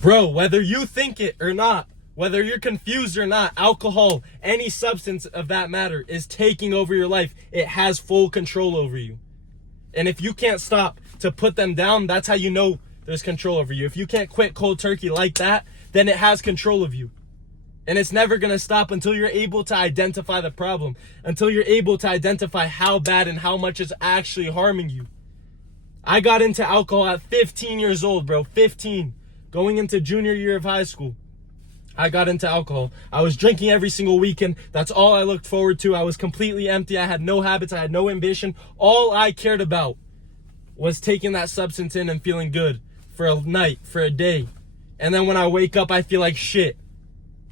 Bro, whether you think it or not, whether you're confused or not, alcohol, any substance of that matter, is taking over your life. It has full control over you. And if you can't stop to put them down, that's how you know there's control over you. If you can't quit cold turkey like that, then it has control of you. And it's never going to stop until you're able to identify the problem, until you're able to identify how bad and how much it's actually harming you. I got into alcohol at 15 years old, bro. 15. Going into junior year of high school. I got into alcohol. I was drinking every single weekend. That's all I looked forward to. I was completely empty. I had no habits. I had no ambition. All I cared about was taking that substance in and feeling good for a night, for a day. And then when I wake up, I feel like shit.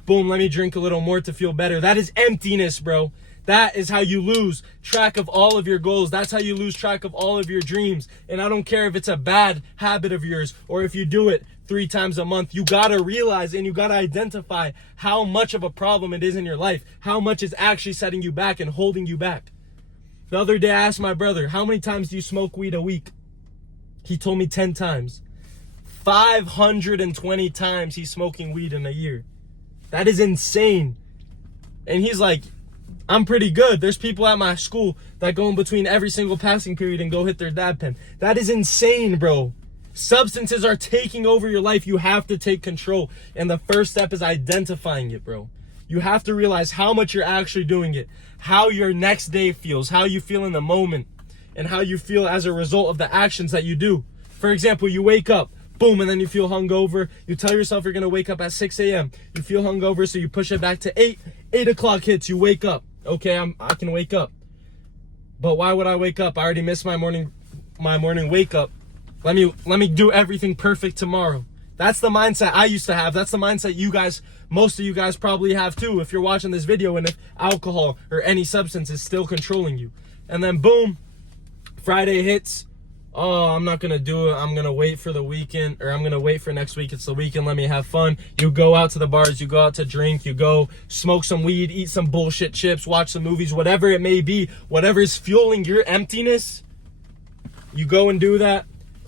Boom, let me drink a little more to feel better. That is emptiness, bro. That is how you lose track of all of your goals. That's how you lose track of all of your dreams. And I don't care if it's a bad habit of yours or if you do it 3 times a month. You gotta realize and you gotta identify how much of a problem it is in your life, how much is actually setting you back and holding you back. The other day I asked my brother, how many times do you smoke weed a week? He told me 10 times. 520 times he's smoking weed in a year. That is insane. And he's like, I'm pretty good. There's people at my school that go in between every single passing period and go hit their dab pen. That is insane, bro. Substances are taking over your life. You have to take control. And the first step is identifying it, bro. You have to realize how much you're actually doing it, how your next day feels, how you feel in the moment, and how you feel as a result of the actions that you do. For example, you wake up, boom, and then you feel hungover. You tell yourself you're going to wake up at 6 a.m. You feel hungover, so you push it back to 8. 8 o'clock hits, you wake up. Okay, I can wake up. But why would I wake up? I already missed my morning wake up. Let me do everything perfect tomorrow. That's the mindset I used to have. That's the mindset you guys, most of you guys probably have too if you're watching this video and if alcohol or any substance is still controlling you. And then boom, Friday hits. Oh, I'm not going to do it. I'm going to wait for the weekend, or I'm going to wait for next week. It's the weekend. Let me have fun. You go out to the bars. You go out to drink. You go smoke some weed, eat some bullshit chips, watch some movies, whatever it may be, whatever is fueling your emptiness. You go and do that.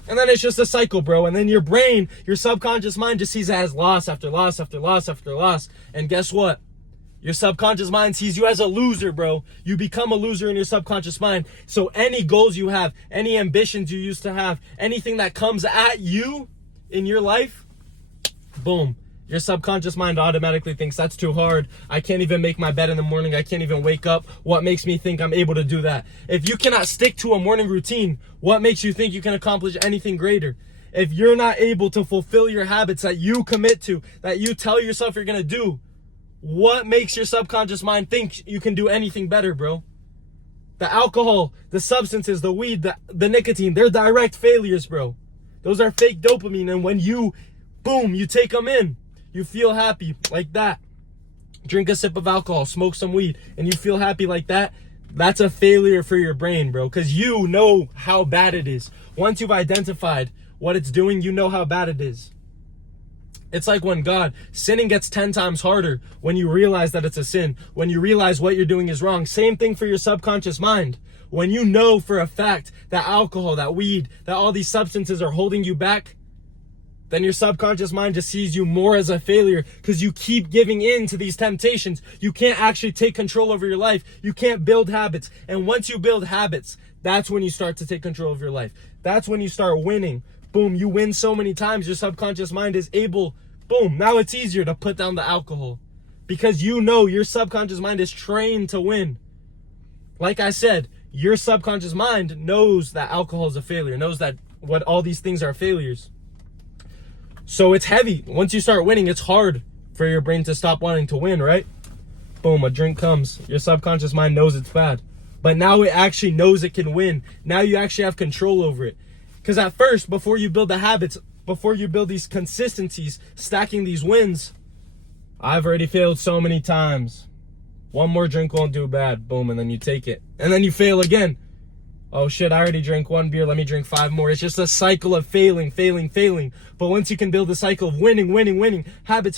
And then it's just a cycle, bro. And then your brain, your subconscious mind just sees it as loss after loss after loss after loss. And guess what? Your subconscious mind sees you as a loser, bro. You become a loser in your subconscious mind. So any goals you have, any ambitions you used to have, anything that comes at you in your life, boom. Your subconscious mind automatically thinks that's too hard. I can't even make my bed in the morning. I can't even wake up. What makes me think I'm able to do that? If you cannot stick to a morning routine, what makes you think you can accomplish anything greater? If you're not able to fulfill your habits that you commit to, that you tell yourself you're going to do, what makes your subconscious mind think you can do anything better, bro? The alcohol, the substances, the weed, the nicotine, they're direct failures, bro. Those are fake dopamine. And when you, boom, you take them in, you feel happy like that. Drink a sip of alcohol, smoke some weed, and you feel happy like that. That's a failure for your brain, bro, because you know how bad it is. Once you've identified what it's doing, you know how bad it is. It's like when sinning gets 10 times harder when you realize that it's a sin, when you realize what you're doing is wrong. Same thing for your subconscious mind. When you know for a fact that alcohol, that weed, that all these substances are holding you back, then your subconscious mind just sees you more as a failure because you keep giving in to these temptations. You can't actually take control over your life. You can't build habits. And once you build habits, that's when you start to take control of your life. That's when you start winning. Boom, you win so many times, your subconscious mind is able, boom, now it's easier to put down the alcohol because you know your subconscious mind is trained to win. Like I said, your subconscious mind knows that alcohol is a failure, knows that what all these things are failures. So it's heavy. Once you start winning, it's hard for your brain to stop wanting to win, right? Boom, a drink comes. Your subconscious mind knows it's bad. But now it actually knows it can win. Now you actually have control over it. Because at first, before you build the habits, before you build these consistencies, stacking these wins, I've already failed so many times. One more drink won't do bad. Boom, and then you take it. And then you fail again. Oh shit, I already drank 1 beer. Let me drink 5 more. It's just a cycle of failing. But once you can build a cycle of winning, habits,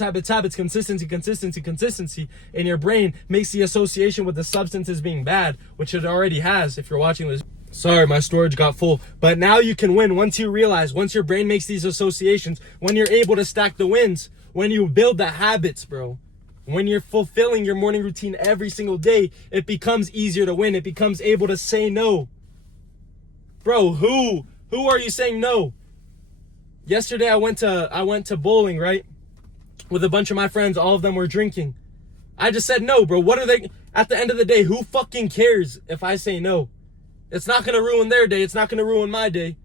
consistency in your brain makes the association with the substances being bad, which it already has if you're watching this. Sorry, my storage got full. But now you can win once you realize, once your brain makes these associations, when you're able to stack the wins, when you build the habits, bro. When you're fulfilling your morning routine every single day, it becomes easier to win. It becomes able to say no. Bro, who are you saying no? Yesterday I went to bowling, right? With a bunch of my friends, all of them were drinking. I just said no, bro. What are they, at the end of the day, who fucking cares if I say no? It's not going to ruin their day. It's not going to ruin my day.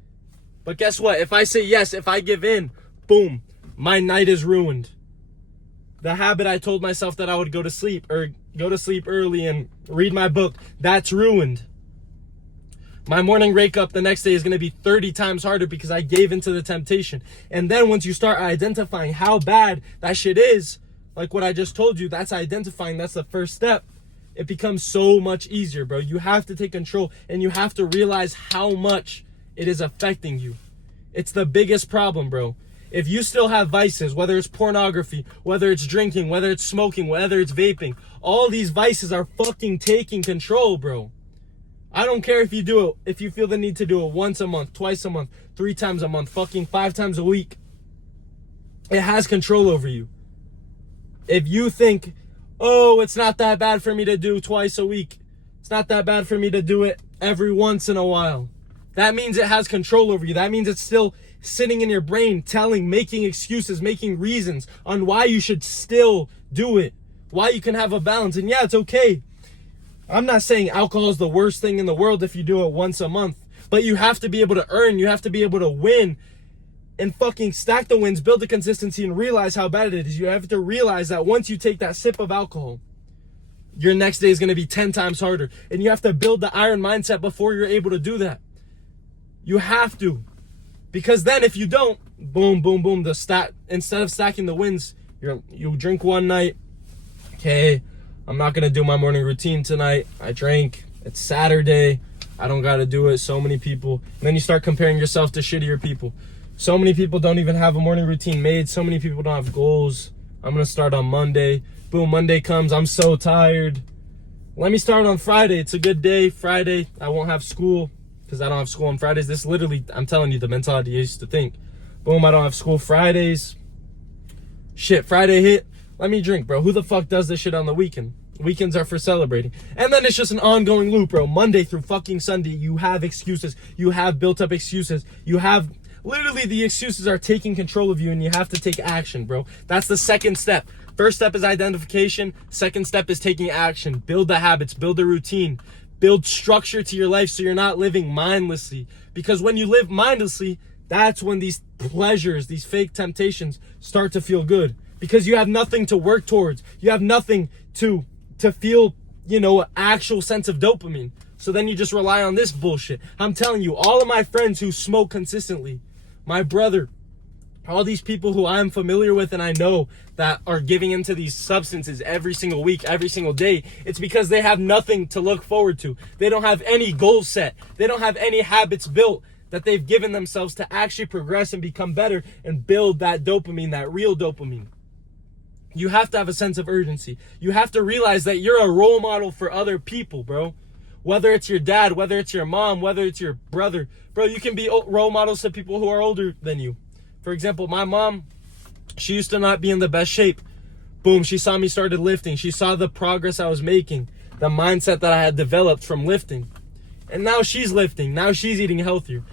But guess what? If I say yes, if I give in, boom, my night is ruined. The habit I told myself that I would go to sleep early and read my book, that's ruined. My morning wake up the next day is going to be 30 times harder because I gave into the temptation. And then once you start identifying how bad that shit is, like what I just told you, that's identifying, that's the first step. It becomes so much easier, bro. You have to take control and you have to realize how much it is affecting you. It's the biggest problem, bro. If you still have vices, whether it's pornography, whether it's drinking, whether it's smoking, whether it's vaping, all these vices are fucking taking control, bro. I don't care if you do it, if you feel the need to do it once a month, twice a month, 3 times a month, fucking 5 times a week. It has control over you. If you think, oh, it's not that bad for me to do twice a week, it's not that bad for me to do it every once in a while, that means it has control over you. That means it's still sitting in your brain, making excuses, making reasons on why you should still do it, why you can have a balance. And yeah, it's okay. I'm not saying alcohol is the worst thing in the world if you do it once a month, but you have to be able to earn, you have to be able to win and fucking stack the wins, build the consistency and realize how bad it is. You have to realize that once you take that sip of alcohol, your next day is going to be 10 times harder. And you have to build the iron mindset before you're able to do that. You have to. Because then if you don't, boom, boom, boom, instead of stacking the wins, you drink one night. Okay, I'm not going to do my morning routine tonight. I drank. It's Saturday. I don't got to do it. So many people. And then you start comparing yourself to shittier people. So many people don't even have a morning routine made. So many people don't have goals. I'm going to start on Monday. Boom, Monday comes. I'm so tired. Let me start on Friday. It's a good day. Friday, I won't have school because I don't have school on Fridays. This literally, I'm telling you, the mentality I used to think. Boom, I don't have school Fridays. Shit, Friday hit. Let me drink, bro. Who the fuck does this shit on the weekend? Weekends are for celebrating. And then it's just an ongoing loop, bro. Monday through fucking Sunday, you have excuses. You have built up excuses. You have... Literally, the excuses are taking control of you and you have to take action, bro. That's the second step. First step is identification. Second step is taking action. Build the habits, build a routine, build structure to your life so you're not living mindlessly. Because when you live mindlessly, that's when these pleasures, these fake temptations start to feel good. Because you have nothing to work towards. You have nothing to feel, an actual sense of dopamine. So then you just rely on this bullshit. I'm telling you, all of my friends who smoke consistently, my brother, all these people who I'm familiar with and I know that are giving into these substances every single week, every single day, it's because they have nothing to look forward to. They don't have any goals set. They don't have any habits built that they've given themselves to actually progress and become better and build that dopamine, that real dopamine. You have to have a sense of urgency. You have to realize that you're a role model for other people, bro. Whether it's your dad, whether it's your mom, whether it's your brother. Bro, you can be role models to people who are older than you. For example, my mom, she used to not be in the best shape. Boom, she saw me started lifting. She saw the progress I was making, the mindset that I had developed from lifting. And now she's lifting. Now she's eating healthier.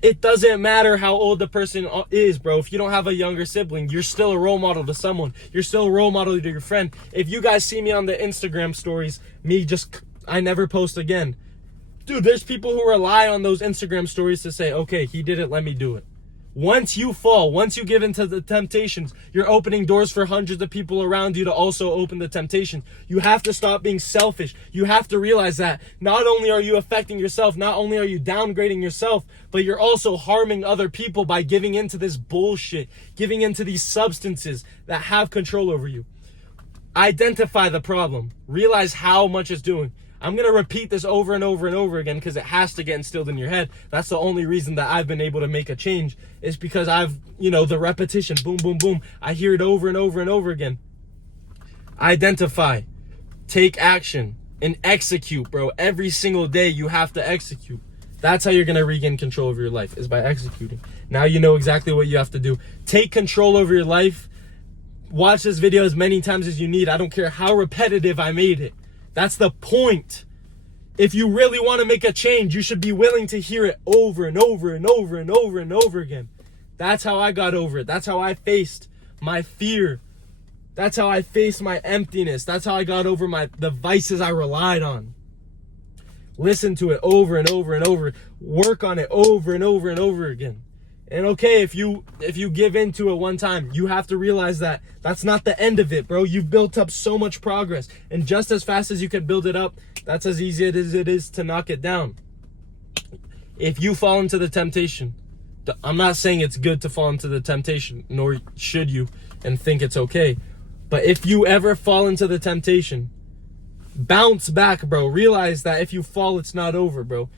It doesn't matter how old the person is, bro. If you don't have a younger sibling, you're still a role model to someone. You're still a role model to your friend. If you guys see me on the Instagram stories, I never post again. Dude, there's people who rely on those Instagram stories to say, okay, he did it, let me do it. Once you fall, once you give into the temptations, you're opening doors for hundreds of people around you to also open the temptation. You have to stop being selfish. You have to realize that not only are you affecting yourself, not only are you downgrading yourself, but you're also harming other people by giving into this bullshit, giving into these substances that have control over you. Identify the problem. Realize how much it's doing. I'm going to repeat this over and over and over again because it has to get instilled in your head. That's the only reason that I've been able to make a change is because I've, the repetition, boom, boom, boom. I hear it over and over and over again. Identify, take action, and execute, bro. Every single day you have to execute. That's how you're going to regain control over your life, is by executing. Now you know exactly what you have to do. Take control over your life. Watch this video as many times as you need. I don't care how repetitive I made it. That's the point. If you really want to make a change, you should be willing to hear it over and over and over and over and over again. That's how I got over it. That's how I faced my fear. That's how I faced my emptiness. That's how I got over the vices I relied on. Listen to it over and over and over. Work on it over and over and over again. And okay, if you give into it one time, you have to realize that that's not the end of it, bro. You've built up so much progress. And just as fast as you can build it up, that's as easy as it is to knock it down. If you fall into the temptation, I'm not saying it's good to fall into the temptation, nor should you, and think it's okay. But if you ever fall into the temptation, bounce back, bro. Realize that if you fall, it's not over, bro.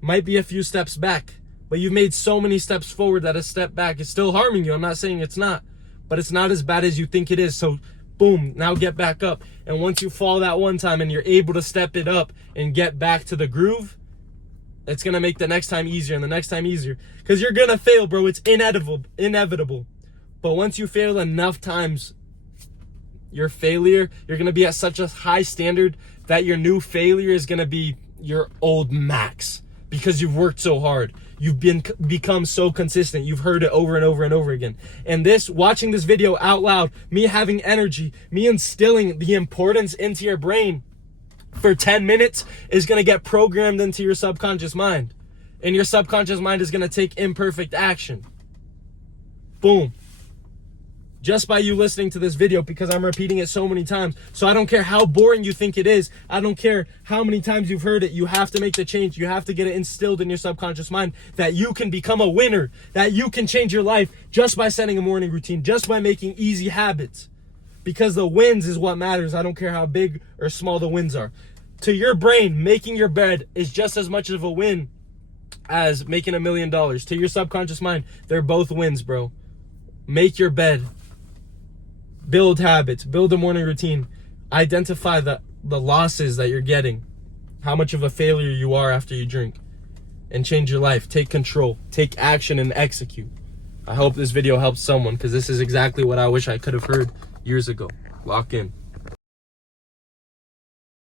Might be a few steps back, but you've made so many steps forward that a step back is still harming you. I'm not saying it's not, but it's not as bad as you think it is. So boom, now get back up. And once you fall that one time and you're able to step it up and get back to the groove, it's going to make the next time easier and the next time easier. Because you're going to fail, bro. It's inevitable. But once you fail enough times, your failure, you're going to be at such a high standard that your new failure is going to be your old max. Because you've worked so hard. You've become so consistent. You've heard it over and over and over again. And watching this video out loud, me having energy, me instilling the importance into your brain for 10 minutes is going to get programmed into your subconscious mind. And your subconscious mind is going to take imperfect action. Boom. Just by you listening to this video, because I'm repeating it so many times. So I don't care how boring you think it is. I don't care how many times you've heard it. You have to make the change. You have to get it instilled in your subconscious mind that you can become a winner, that you can change your life just by setting a morning routine, just by making easy habits. Because the wins is what matters. I don't care how big or small the wins are. To your brain, making your bed is just as much of a win as making $1 million. To your subconscious mind, they're both wins, bro. Make your bed. Build habits, build a morning routine, identify the losses that you're getting, how much of a failure you are after you drink, and change your life. Take control, take action, and execute. I hope this video helps someone, because this is exactly what I wish I could have heard years ago. Lock in.